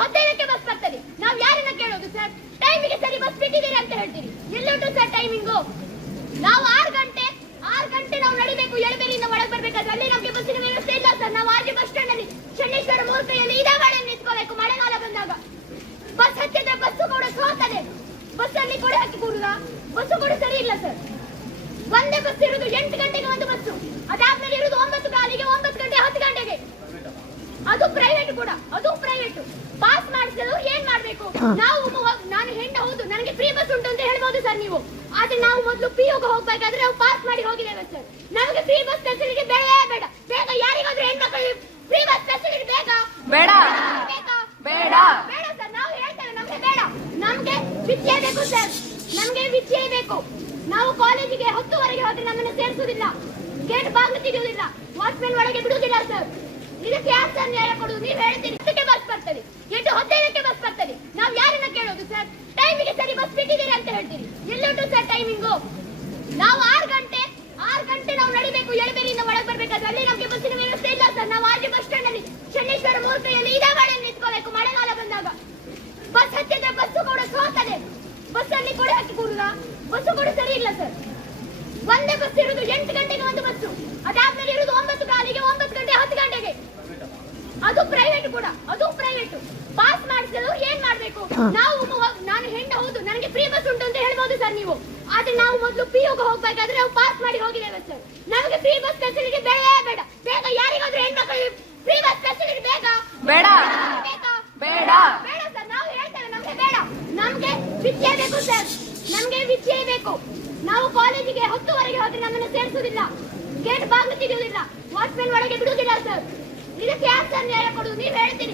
ಹದಿನೈದಕ್ಕೆ ಬಸ್ ಬರ್ತದೆ. ನಾವು ಯಾರನ್ನ ಕೇಳೋದು ಸರ್ ಟೈಮಿಗೆ ಸರಿ ಬಸ್ ಬಿಟ್ಟಿದ್ದೀರಿ ಅಂತ ಹೇಳ್ತೀರಿ. ಎಲ್ಲೋಟು ಸರ್ ಟೈಮಿಂಗು ನಾವು ಆರು ಗಂಟೆ ಆರು ಗಂಟೆ ನಾವು ನಡಿಬೇಕು ಎಳಬೇರಿಯಿಂದ ಒಳಗೆ ಬರ್ಬೇಕಾದ್ರೆ ಅಲ್ಲಿ ನಮಗೆ ಬಸ್ಸಿನ ವ್ಯವಸ್ಥೆ ಇಲ್ಲ ಸರ್ ನಾವು ಆಜು ಬಸ್ ಸ್ಟ್ಯಾಂಡ್ ಅಲ್ಲಿ ಚನ್ನೇಶ್ವರ ಮೂರ್ತಿಯಲ್ಲಿ ಇದೇ ಮಳೆ ನಿಂತ್ಕೋಬೇಕು ಮಳೆಗಾಲ ಬಂದಾಗ. ಬಸ್ ಹತ್ತಿದ್ರೆ ಬಸ್ಸು ಕೂಡ ಸೋತದೆ. ಬಸ್ ಅಲ್ಲಿ ಕೂಡ ಹಾಕಿ ಕೂಡುದ? ಬಸ್ಸು ಕೂಡ ಸರಿ ಇಲ್ಲ ಸರ್ ಒಂದೇ ಬಸ್ ಇರುವುದು ಎಂಟು ಗಂಟೆಗೆ ಒಂದು ಬಸ್ಸು ಅದಾದ್ಮೇಲೆ ಇರುವುದು ಒಂಬತ್ತು ಕಾಲಿಗೆ, ಒಂಬತ್ತು ಗಂಟೆ ಹತ್ತು ಗಂಟೆಗೆ. ಅದು ಪ್ರೈವೇಟ್ ಕೂಡ, ಅದು ಪ್ರೈವೇಟ್ ಮಾಡಿಸಿದ್ರು ಏನ್ ಮಾಡ್ಬೇಕು? ನಾವು ನಾನು ಹೆಣ್ಣು ಹೌದು ನನಗೆ ಫ್ರೀ ಬಸ್ ಉಂಟು ಅಂತ ಹೇಳ್ಬೋದು ಸರ್ ನೀವು. ಆದ್ರೆ ನಾವು ಮೊದಲು ಪಿ ಯುಗೆ ಹೋಗ್ಬೇಕಾದ್ರೆ ನಾವು ಪಾಸ್ ಮಾಡಿ ಹೋಗಿದ್ದೇವೆ ಸರ್ ನಮಗೆ ಫ್ರೀ ಬಸ್ ಫೆಸಿಲಿಟಿ ಬೇಡ ಬೇಡ. ಬೇಗ ಯಾರಿಗಾದ್ರೂ ಹೆಣ್ಮಕ್ಳಿಗೆ ಫ್ರೀ ಬಸ್ ಫೆಸಿಲಿಟಿ ಬೇಕಾ? ಬೇಡ. ಬೇಡ. ಬೇಡ ಸರ್ ನಾವು ಹೇಳ್ತೇವೆ ನಮಗೆ ಬೇಡ. ನಮಗೆ ವಿದ್ಯೆ ಬೇಕು ಸರ್ ನಮಗೆ ವಿದ್ಯೆ ಬೇಕು. ನಾವು ಕಾಲೇಜಿಗೆ ಹತ್ತುವರೆಗೆ ಹೋದ್ರೆ ನಮ್ಮನ್ನು ಸೇರಿಸುವುದಿಲ್ಲ. ಗೇಟ್ ಬಾಗಿಲು ತೆಗೆಯುವುದಿಲ್ಲ. ವಾಚ್ಮೆನ್ ಒಳಗೆ ಬಿಡುವುದಿಲ್ಲ ಸರ್ ಇದಕ್ಕೆ ಯಾರು ಸರ್ ನ್ಯಾಯ ನೀವು ಹೇಳ್ತೀರಿ ಹತ್ತಕ್ಕೆ ಬಸ್ ಬರ್ತದೆ ಎಂಟು ಹದಿನೈದಕ್ಕೆ ಬಸ್ ಬರ್ತದೆ ನಾವು ಯಾರನ್ನ ಕೇಳೋದು ಸರ್ ಟೈಮಿಗೆ ಸರಿ ಬಸ್ ಬಿಟ್ಟಿದ್ದೀರಿ ಅಂತ ಹೇಳ್ತೀರಿ ಎಲ್ಲುಂಟು ಸರ್ ಟೈಮಿಂಗು ನಾವು ಆರು ಗಂಟೆ ಆರು ಗಂಟೆ ನಾವು ನಡಿಬೇಕು ಎಳಬೇರಿಯಿಂದ ಒಳಗೆ ಬರ್ಬೇಕಾದ್ರೆ ಅಲ್ಲಿ ನಮಗೆ ಬಸ್ಸಿನ ವ್ಯವಸ್ಥೆ ಇಲ್ಲ ಸರ್ ನಾವು ಆಜು ಬಸ್ ಸ್ಟ್ಯಾಂಡ್ ಅಲ್ಲಿ, ಶನೇಶ್ವರ ಮೂರ್ತಿಯಲ್ಲಿ ಇದೇ ಮಳೆ ನಿಂತ್ಕೋಬೇಕು, ಮಳೆಗಾಲ ಬಂದಾಗ. ಬಸ್ ಹತ್ತಿದ್ರೆ ಬಸ್ಸು ಕೂಡ ಸೋತದೆ. ಬಸ್ ಅಲ್ಲಿ ಕೂಡ ಹಾಕಿ ಕೂಡುದ ಬಸ್ಸು ಕೂಡ ಸರಿ ಇಲ್ಲ ಸರ್ ಒಂದೇ ಬಸ್ ಇರುವುದು ಎಂಟು ಗಂಟೆಗೆ ಒಂದು ಬಸ್ಸು ಅದಾದ್ಮೇಲೆ ಇರುವುದು ಒಂಬತ್ತು ಕಾಲಿಗೆ, ಒಂಬತ್ತು ಗಂಟೆ ಹತ್ತು ಗಂಟೆಗೆ. ಅದು ಪ್ರೈವೇಟ್ ಕೂಡ, ಅದು ಪ್ರೈವೇಟ್ ಪಾಸ್ ಮಾಡಿಸಲು ಏನ್ ಮಾಡ್ಬೇಕು? ನಾವು ಮೊ- ನಾನು ಹೆಣ್ಣು ಹೌದು ನನಗೆ ಫ್ರೀ ಬಸ್ ಉಂಟು ಅಂತ ಹೇಳ್ಬೋದು ಸರ್ ನೀವು. ಆದ್ರೆ ನಾವು ಮೊದಲು ಪಿ ಯುಗೆ ಹೋಗ್ಬೇಕಾದ್ರೆ ನಾವು ಪಾಸ್ ಮಾಡಿ ಹೋಗಿದ್ದೇವೆ ಸರ್ ನಮಗೆ ಫ್ರೀ ಬಸ್ ಫೆಸಿಲಿಟಿ ಬೇಡವೇ ಬೇಡ. ಬೇಗ ಯಾರಿಗಾದ್ರೂ ಹೆಣ್ಮಕ್ಳಿಗೆ ಫ್ರೀ ಬಸ್ ಫೆಸಿಲಿಟಿ ಬೇಕಾ? ಬೇಡ. ಬೇಡ. ಬೇಡ ಸರ್ ನಾವು ಹೇಳ್ತೇವೆ ನಮಗೆ ಬೇಡ. ನಮಗೆ ವಿದ್ಯೆ ಬೇಕು ಸರ್ ನಮಗೆ ವಿದ್ಯೆ ಬೇಕು. ನಾವು ಕಾಲೇಜಿಗೆ ಹತ್ತುವರೆಗೆ ಹೋದ್ರೆ ನಮ್ಮನ್ನು ಸೇರಿಸುವುದಿಲ್ಲ. ಗೇಟ್ ಬಾಗಿಲು ತೆಗೆಯುವುದಿಲ್ಲ. ವಾಚ್ಮೆನ್ ಒಳಗೆ ಬಿಡುವುದಿಲ್ಲ ಸರ್ ಇದಕ್ಕೆ ಯಾರು ಸರ್ ನ್ಯಾಯ ಕೊಡುದು ನೀವು ಹೇಳ್ತೀರಿ.